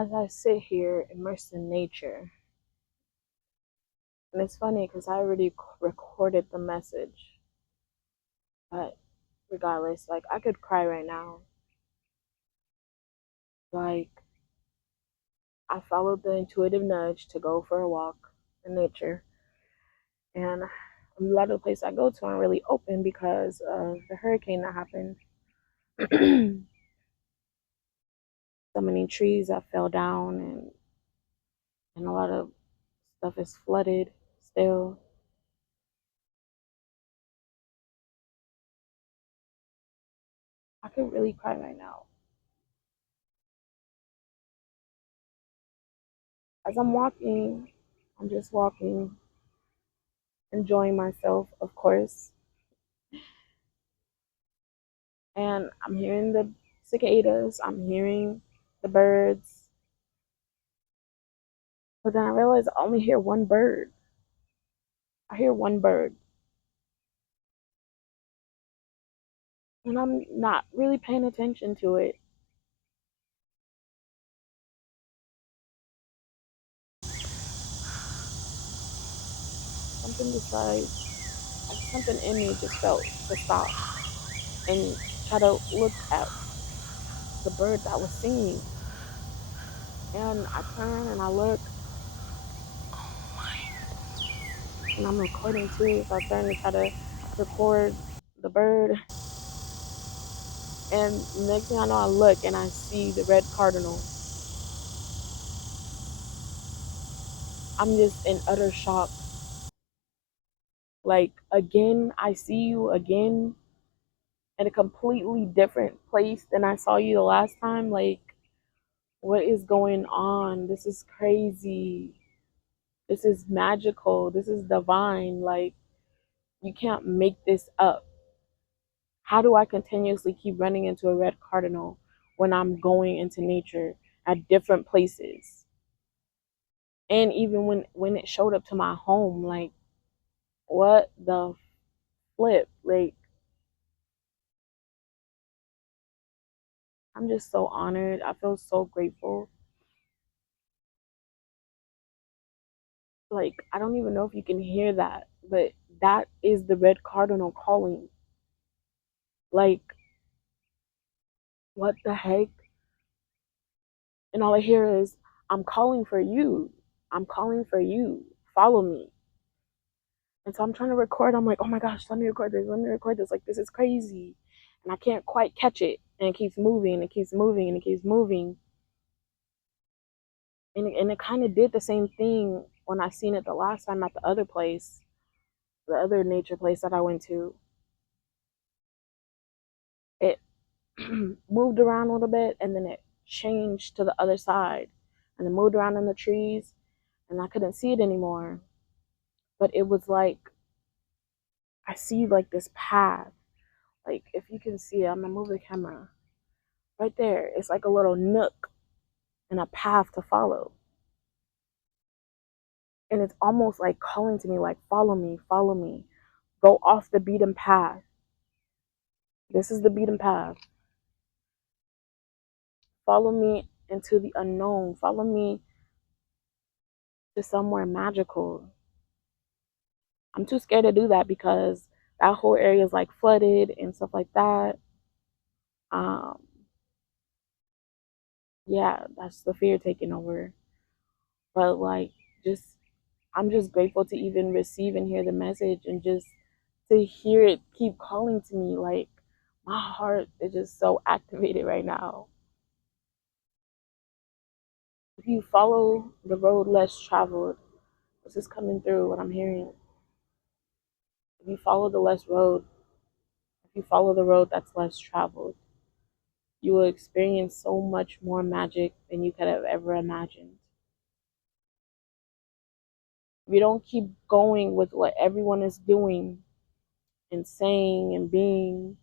as I sit here immersed in nature, and it's funny because I already recorded the message, but regardless, like I could cry right now. Like I followed the intuitive nudge to go for a walk in nature, and a lot of the places I go to aren't really open because of the hurricane that happened. So many trees that fell down, and a lot of stuff is flooded still. I could really cry right now. As I'm walking, I'm just walking, enjoying myself, of course. And I'm hearing the cicadas, I'm hearing the birds. But then I realize I only hear one bird. I hear one bird. And I'm not really paying attention to it. Something like something in me just felt to stop and try to look at the bird that was singing. And I turn and I look, and I'm recording too. So I turn to try to record the bird. And next thing I know, I look and I see the red cardinal. I'm just in utter shock. Like, again, I see you again in a completely different place than I saw you the last time. Like, what is going on? This is crazy. This is magical. This is divine. Like, you can't make this up. How do I continuously keep running into a red cardinal when I'm going into nature at different places? And even when it showed up to my home, like, what the flip? Like, I'm just so honored. I feel so grateful. Like, I don't even know if you can hear that, but that is the red cardinal calling. Like, what the heck? And all I hear is, I'm calling for you. I'm calling for you. Follow me. And so I'm trying to record. I'm like, oh my gosh, let me record this. Let me record this. Like, this is crazy. And I can't quite catch it. And it keeps moving and it keeps moving and it keeps moving. And it kind of did the same thing when I seen it the last time at the other place, the other nature place that I went to. It moved around a little bit and then it changed to the other side and then moved around in the trees and I couldn't see it anymore. But it was like I see like this path. Like if you can see it, I'm gonna move the camera. Right there, it's like a little nook and a path to follow. And it's almost like calling to me, like, follow me, go off the beaten path. This is the beaten path. Follow me into the unknown. Follow me to somewhere magical. I'm too scared to do that because that whole area is like flooded and stuff like that. Um, yeah, that's the fear taking over. But like, just I'm just grateful to even receive and hear the message and just to hear it keep calling to me. Like, my heart is just so activated right now. If you follow the road less traveled, this is coming through what I'm hearing. If you follow the less road, if you follow the road that's less traveled, you will experience so much more magic than you could have ever imagined. If you don't keep going with what everyone is doing and saying and being,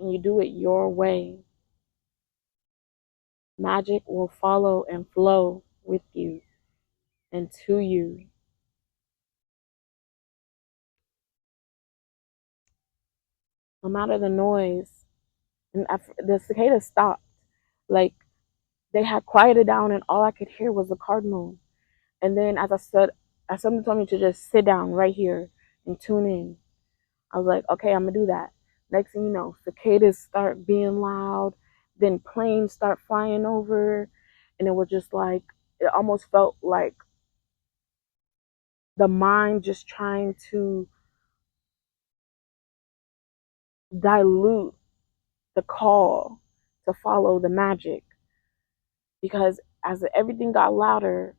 and you do it your way, magic will follow and flow with you and to you. No matter the noise. And the cicada stopped. Like, They had quieted down, and all I could hear was the cardinal. And then, as I said, as somebody told me to just sit down right here and tune in, I was like, okay, I'm gonna do that. Next thing you know, cicadas start being loud, then planes start flying over, and it was just like, it almost felt like the mind just trying to dilute the call to follow the magic. Because as everything got louder,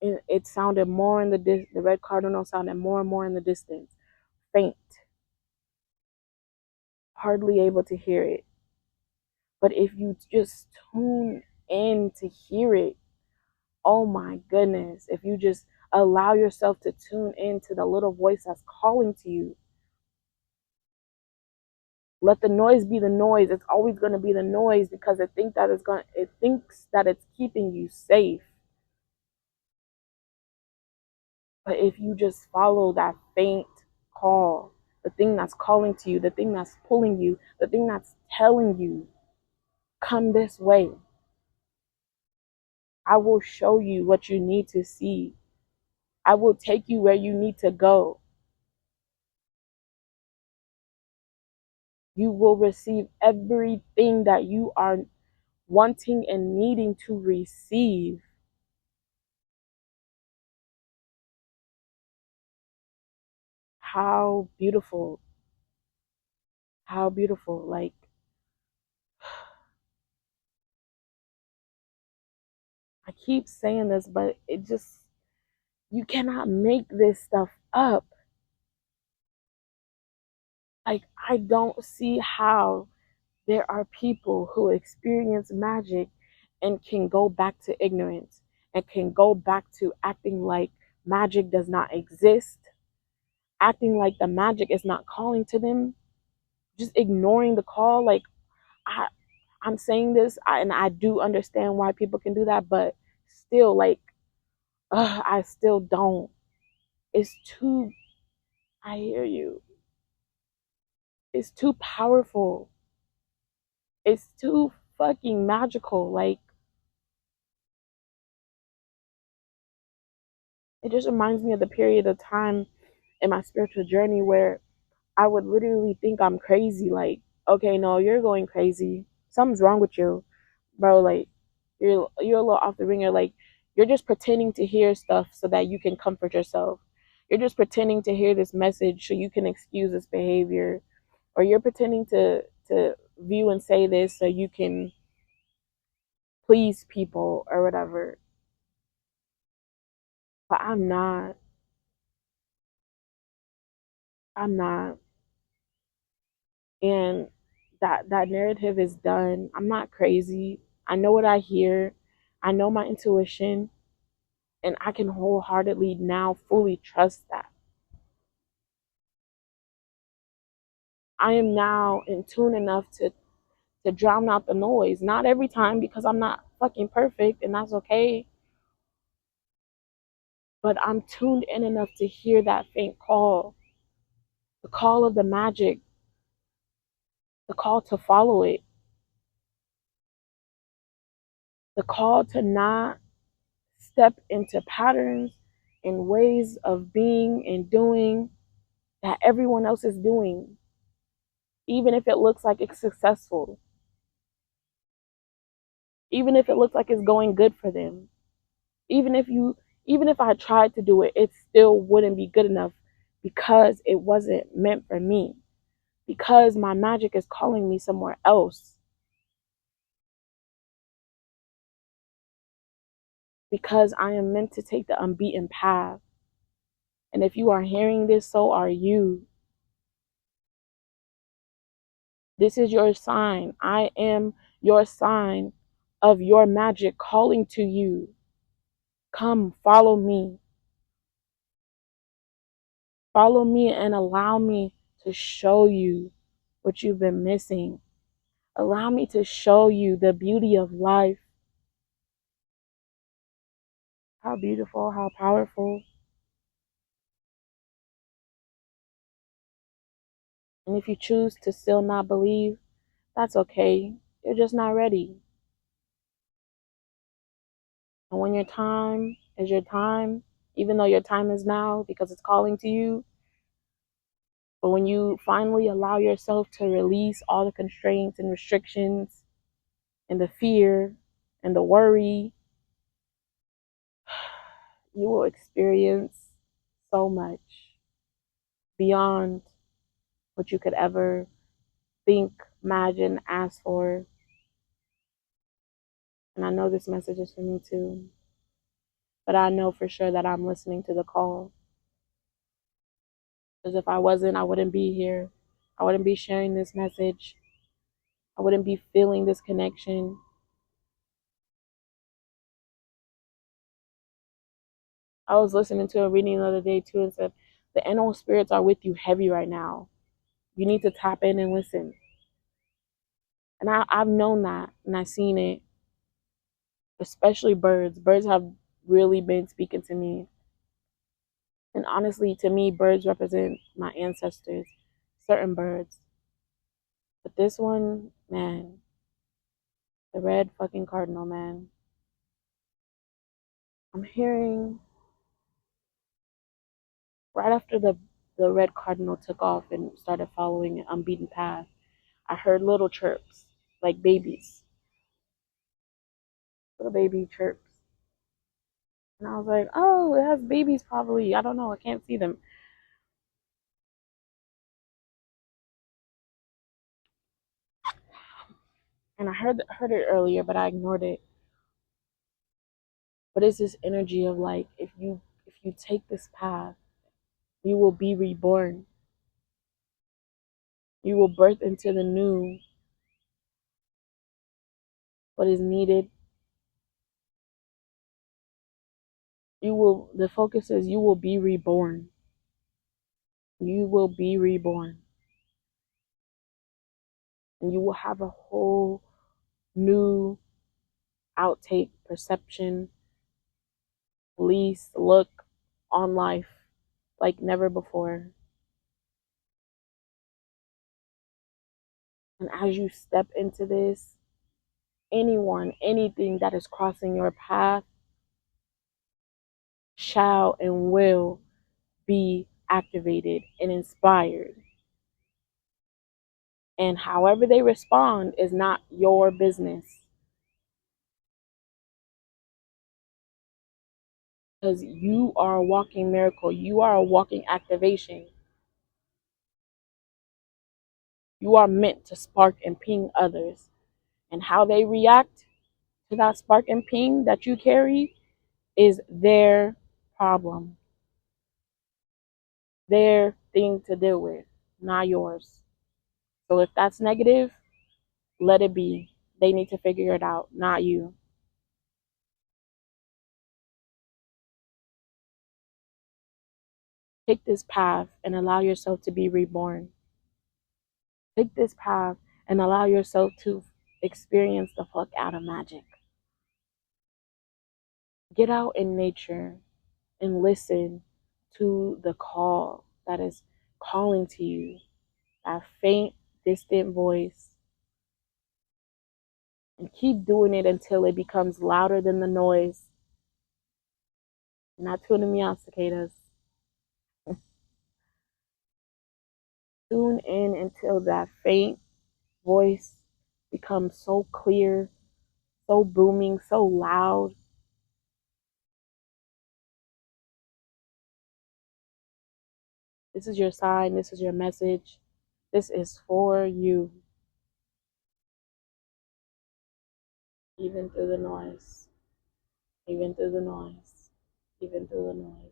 it sounded more in the red cardinal sounded more and more in the distance, faint, hardly able to hear it. But if you just tune in to hear it, oh my goodness, if you just allow yourself to tune in to the little voice that's calling to you, let the noise be the noise. It's always going to be the noise because it thinks that it's keeping you safe. But if you just follow that faint call, the thing that's calling to you, the thing that's pulling you, the thing that's telling you, come this way. I will show you what you need to see. I will take you where you need to go. You will receive everything that you are wanting and needing to receive. How beautiful. How beautiful. Like, I keep saying this, but you cannot make this stuff up. Like, I don't see how there are people who experience magic and can go back to ignorance and can go back to acting like magic does not exist, acting like the magic is not calling to them, just ignoring the call. Like, I, I'm saying this, and I do understand why people can do that, but still, like, I still don't. It's too, I hear you. It's too powerful. It's too fucking magical. Like, it just reminds me of the period of time in my spiritual journey where I would literally think I'm crazy. Like, okay, no, you're going crazy. Something's wrong with you, bro. Like, you're a little off the ringer. Like, you're just pretending to hear stuff so that you can comfort yourself. You're just pretending to hear this message so you can excuse this behavior, or you're pretending to view and say this so you can please people or whatever. But I'm not. I'm not. And that narrative is done. I'm not crazy. I know what I hear. I know my intuition, and I can wholeheartedly now fully trust that. I am now in tune enough to drown out the noise. Not every time because I'm not fucking perfect and that's okay, but I'm tuned in enough to hear that faint call, the call of the magic, the call to follow it, the call to not step into patterns and ways of being and doing that everyone else is doing, even if it looks like it's successful, even if it looks like it's going good for them, even if you, even if I tried to do it, it still wouldn't be good enough because it wasn't meant for me, because my magic is calling me somewhere else, because I am meant to take the unbeaten path. And if you are hearing this, so are you. This is your sign. I am your sign of your magic calling to you. Come, follow me. Follow me and allow me to show you what you've been missing. Allow me to show you the beauty of life. How beautiful, how powerful. And if you choose to still not believe, that's okay. You're just not ready. And when your time is your time, even though your time is now because it's calling to you, but when you finally allow yourself to release all the constraints and restrictions and the fear and the worry, you will experience so much beyond what you could ever think, imagine, ask for. And I know this message is for me too. But I know for sure that I'm listening to the call. Because if I wasn't, I wouldn't be here. I wouldn't be sharing this message. I wouldn't be feeling this connection. I was listening to a reading the other day too and said, the animal spirits are with you heavy right now. You need to tap in and listen. And I've known that and I've seen it, especially birds. Birds have really been speaking to me. And honestly, to me, birds represent my ancestors, certain birds. But this one, man, the red fucking cardinal, man. I'm hearing right after the red cardinal took off and started following an unbeaten path, I heard little chirps, like babies, little baby chirps. And I was like, oh, it has babies probably. I don't know. I can't see them. And I heard it earlier, but I ignored it. But it's this energy of like, if you take this path, you will be reborn. You will birth into the new what is needed. The focus is you will be reborn. You will be reborn. And you will have a whole new outtake, perception, lease, look on life like never before. And as you step into this, anyone, anything that is crossing your path shall and will be activated and inspired. And however they respond is not your business. Because you are a walking miracle. You are a walking activation. You are meant to spark and ping others. And how they react to that spark and ping that you carry is their problem, their thing to deal with, not yours. So if that's negative, let it be. They need to figure it out, not you. Take this path and allow yourself to be reborn. Take this path and allow yourself to experience the fuck out of magic. Get out in nature and listen to the call that is calling to you, that faint, distant voice, and keep doing it until it becomes louder than the noise. Not tuning me out, cicadas. Tune in until that faint voice becomes so clear, so booming, so loud. This is your sign. This is your message. This is for you, even through the noise, even through the noise, even through the noise.